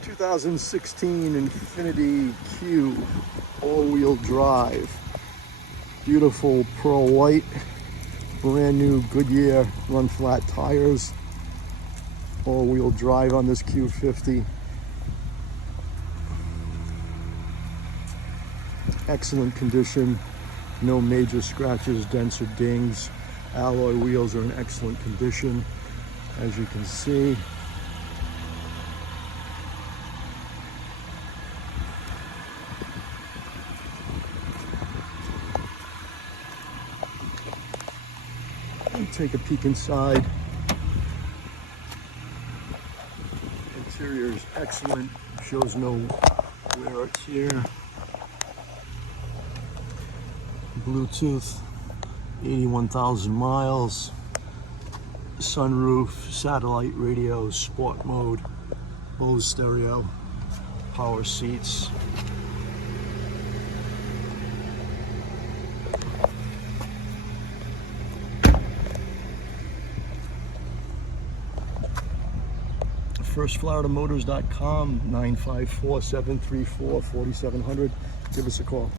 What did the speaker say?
2016 Infiniti Q all-wheel drive. Beautiful pearl white, brand new Goodyear run flat tires. All-wheel drive on this Q50. Excellent condition, no major scratches, dents, or dings. Alloy wheels are in excellent condition, as you can see. Take a peek inside. Interior is excellent, shows no wear or tear. Bluetooth, 81,000 miles. Sunroof, satellite radio, sport mode, Bose stereo, power seats. FirstFloridaMotors.com, 954-734-4700. Give us a call.